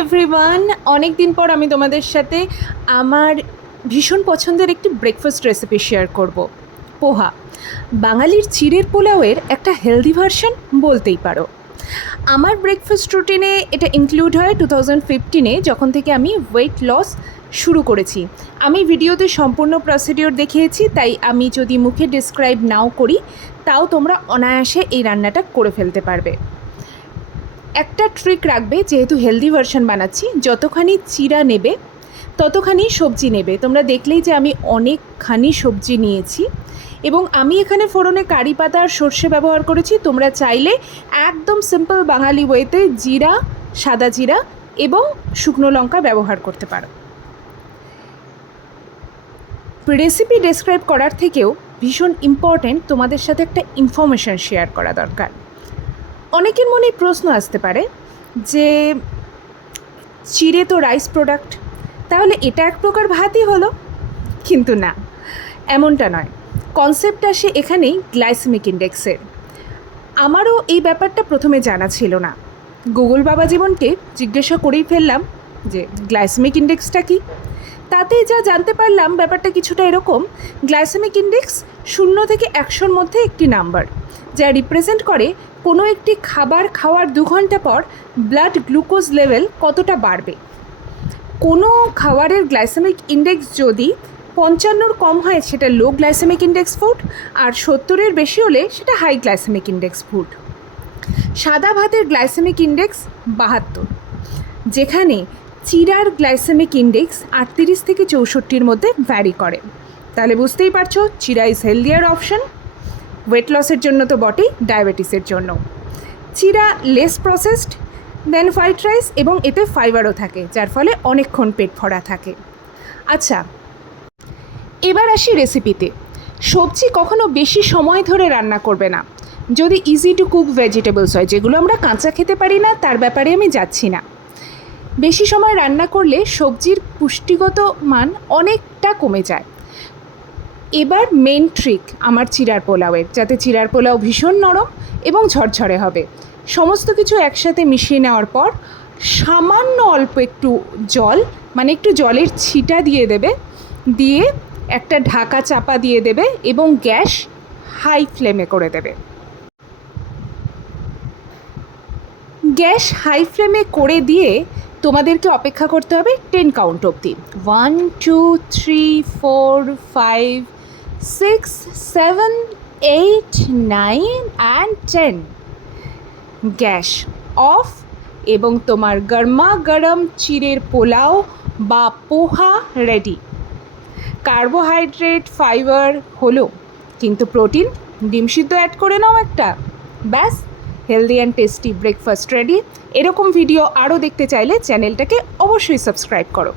Everyone, অনেক দিন পর আমি তোমাদের সাথে আমার ভীষণ পছন্দের একটি ব্রেকফাস্ট রেসিপি শেয়ার করব। পোহা, বাঙালির চিড়ের পোলাওয়ের একটা হেলদি ভার্সন বলতেই পারো। আমার ব্রেকফাস্ট রুটিনে এটা ইনক্লুড হয় 2015-এ, যখন থেকে আমি ওয়েট লস শুরু করেছি। আমি ভিডিওতে সম্পূর্ণ প্রসিডিওর দেখিয়েছি, তাই আমি যদি মুখে ডিসক্রাইব নাও করি তাও তোমরা অনায়াসে এই রান্নাটা করে ফেলতে পারবে। একটা ট্রিক রাখবে, যেহেতু হেলদি ভার্সন বানাচ্ছি, যতখানি চিড়া নেবে ততখানি সবজি নেবে। তোমরা দেখলেই যে আমি অনেকখানি সবজি নিয়েছি এবং আমি এখানে ফোড়নে কারি পাতা আর সর্ষে ব্যবহার করেছি। তোমরা চাইলে একদম সিম্পল বাঙালি ওয়েতে জিরা, সাদা জিরা এবং শুকনো লঙ্কা ব্যবহার করতে পারো। রেসিপি ডেসক্রাইব করার থেকেও ভীষণ ইম্পর্ট্যান্ট তোমাদের সাথে একটা ইনফরমেশান শেয়ার করা দরকার। অনেকের মনে প্রশ্ন আসতে পারে যে চিড়ে তো রাইস প্রোডাক্ট, তাহলে এটা এক প্রকার ভাতই হলো। কিন্তু না, এমনটা নয়। কনসেপ্ট আসে এখানেই গ্লাইসেমিক ইন্ডেক্সের। আমারও এই ব্যাপারটা প্রথমে জানা ছিল না। গুগল বাবা জীবনকে জিজ্ঞাসা করেই ফেললাম যে গ্লাইসেমিক ইন্ডেক্সটা কী। তাতে যা জানতে পারলাম, ব্যাপারটা কিছুটা এরকম। গ্লাইসেমিক ইন্ডেক্স 0 থেকে 100-র মধ্যে একটি নাম্বার, যা রিপ্রেজেন্ট করে কোনো একটি খাবার খাওয়ার 2 ঘন্টা পর ব্লাড গ্লুকোজ লেভেল কতটা বাড়বে। কোনো খাবারের গ্লাইসেমিক ইন্ডেক্স যদি 55-র কম হয় সেটা লো গ্লাইসেমিক ইন্ডেক্স ফুড, আর 70-এর বেশি হলে সেটা হাই গ্লাইসেমিক ইন্ডেক্স ফুড। সাদা ভাতের গ্লাইসেমিক ইন্ডেক্স 72, যেখানে চিড়ার গ্লাইসেমিক ইন্ডেক্স 38 থেকে 64-র মধ্যে ভ্যারি করে। তাহলে বুঝতেই পারছো, চিড়া ইজ হেলদিয়ার অপশন। ওয়েট লসের জন্য তো বটেই, ডায়াবেটিসের জন্য। চিড়া লেস প্রসেসড দেন হোয়াইট রাইস এবং এতে ফাইবারও থাকে, যার ফলে অনেকক্ষণ পেট ভরা থাকে। আচ্ছা, এবার আসি রেসিপিতে। সবজি কখনো বেশি সময় ধরে রান্না করবে না। যদি ইজি টু কুক ভেজিটেবলস হয়, যেগুলো আমরা কাঁচা খেতে পারি না, তার ব্যাপারে আমি যাচ্ছি না। বেশি সময় রান্না করলে সবজির পুষ্টিগত মান অনেকটা কমে যায়। এবার মেন ট্রিক আমার চিড়ার পোলাওয়ের, যাতে চিড়ার পোলাও ভীষণ নরম এবং ঝরঝরে হবে। সমস্ত কিছু একসাথে মিশিয়ে নেওয়ার পর সামান্য অল্প একটু জল, মানে একটু জলের ছিটা দিয়ে দেবে, দিয়ে একটা ঢাকা চাপা দিয়ে দেবে এবং গ্যাস হাই ফ্লেমে করে দেবে। গ্যাস হাই ফ্লেমে করে দিয়ে তোমাদেরকে অপেক্ষা করতে হবে 10 কাউন্ট অবধি। 1 2 3 4 5 6 7 8 9 and 10। গ্যাস অফ এবং তোমার গরমা গরম চিড়ের পোলাও বা পোহা রেডি। কার্বোহাইড্রেট, ফাইবার হলো, কিন্তু প্রোটিন, ডিম সিদ্ধ অ্যাড করে নাও একটা, ব্যাস healthy and tasty breakfast ready. এরকম ভিডিও আরও দেখতে চাইলে চ্যানেলটাকে অবশ্যই সাবস্ক্রাইব করো।